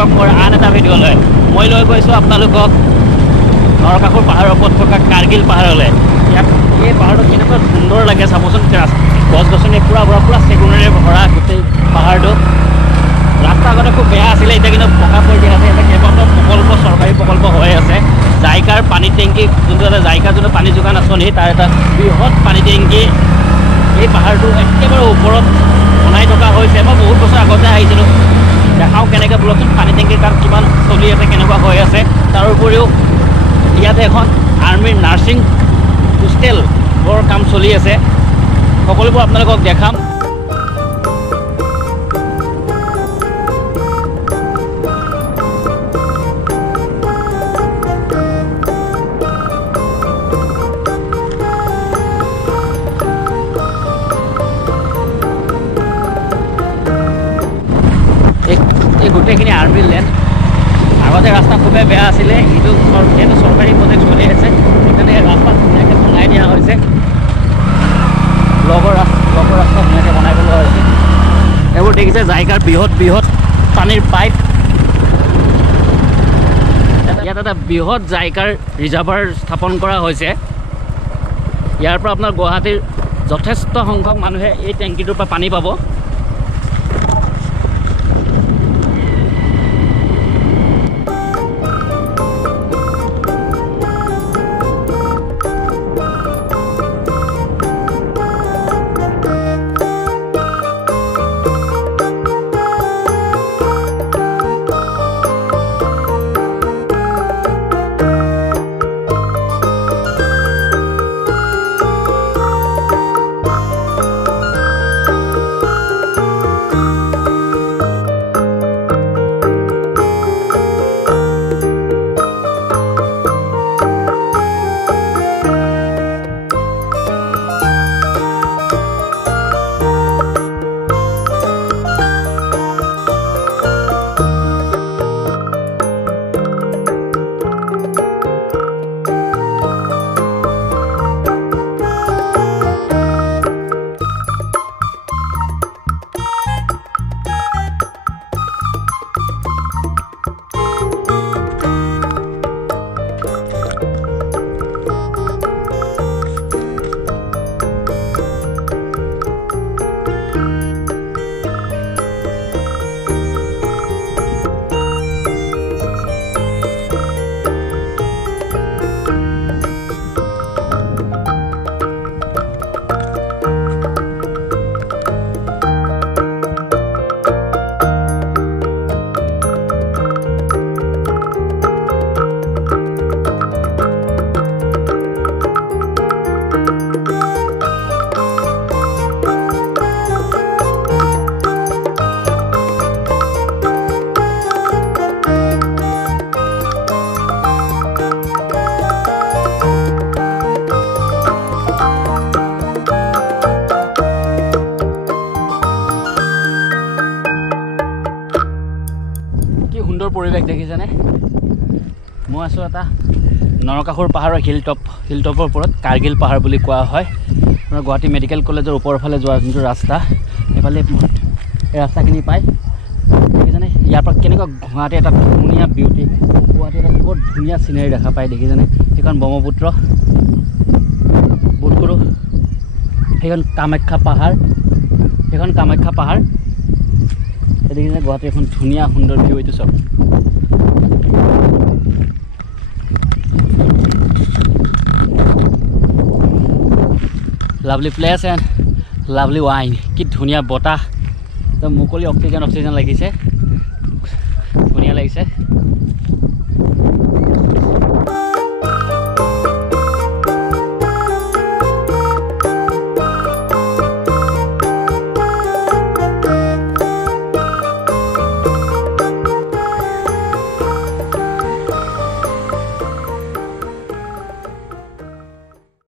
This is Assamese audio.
স্বাগতম মোৰ আন এটা ভিডিঅ'লৈ মই লৈ গৈছোঁ আপোনালোকক নৰকাসুৰ পাহাৰৰ ওপৰত থকা কাৰ্গিল পাহাৰলৈ ইয়াত এই পাহাৰটো কেনেকুৱা সুন্দৰ লাগে চাবচোন গছ গছনি পুৰা চেগুনেৰে ভৰা গোটেই পাহাৰটো ৰাস্তা আগতে খুব বেয়া আছিলে এতিয়া কিন্তু পকা পৰি দিয়া আছে এটা কেইবাটাও প্ৰকল্প চৰকাৰী প্ৰকল্প হৈ আছে জাইকাৰ পানী টেংকি যোনটো এটা জাইকাৰ যোনটো পানী যোগান আঁচনি তাৰ এটা বৃহৎ পানী টেংকি এই পাহাৰটো একেবাৰে ওপৰত বনাই থকা হৈছে মই বহুত বছৰ আগতে আহিছিলোঁ দেখাওঁ কেনেকৈ বোলচোন পানী টেংকিৰ কাম কিমান চলি আছে কেনেকুৱা হৈ আছে তাৰ উপৰিও ইয়াতে এখন আৰ্মিৰ নাৰ্ছিং হোষ্টেলৰ কাম চলি আছে সকলোবোৰ আপোনালোকক দেখাম গোটেইখিনি আৰ্মিৰ লেণ্ড আগতে ৰাস্তা খুবেই বেয়া আছিলে এইটো চৰকাৰী প্ৰজেক্ট চলি আছে সেইকাৰণে ৰাস্তা ধুনীয়াকৈ বনাই দিয়া হৈছে লগৰ ৰাস্তা ধুনীয়াকৈ বনাই পেলোৱা হৈছে এইবোৰ দেখিছে জাইকাৰ বৃহৎ পানীৰ পাইপ ইয়াত এটা বৃহৎ জাইকাৰ ৰিজাৰ্ভাৰ স্থাপন কৰা হৈছে ইয়াৰ পৰা আপোনাৰ গুৱাহাটীৰ যথেষ্ট সংখ্যক মানুহে এই টেংকিটোৰ পৰা পানী পাব পৰিৱেশ দেখিছেনে মই আছোঁ এটা নৰকাসুৰ পাহাৰৰ হিলটপৰ ওপৰত কাৰ্গিল পাহাৰ বুলি কোৱা হয় আপোনাৰ গুৱাহাটী মেডিকেল কলেজৰ ওপৰৰ ফালে যোৱা যোনটো ৰাস্তা এইফালে এই ৰাস্তাখিনি পায় দেখিছেনে ইয়াৰ পৰা কেনেকুৱা গুৱাহাটী এটা ধুনীয়া বিউটি গুৱাহাটী এটা বৰ ধুনীয়া চিনেৰি দেখা পায় দেখিছেনে সেইখন ব্ৰহ্মপুত্ৰ বোধকৰো সেইখন কামাখ্যা পাহাৰ দেখিছেনে গুৱাহাটী এখন ধুনীয়া সুন্দৰ ভিউ এইটো চব lovely place and lovely wine কি ধুনীয়া বতাহ একদম মুকলি অক্সিজেন লাগিছে ধুনীয়া লাগিছে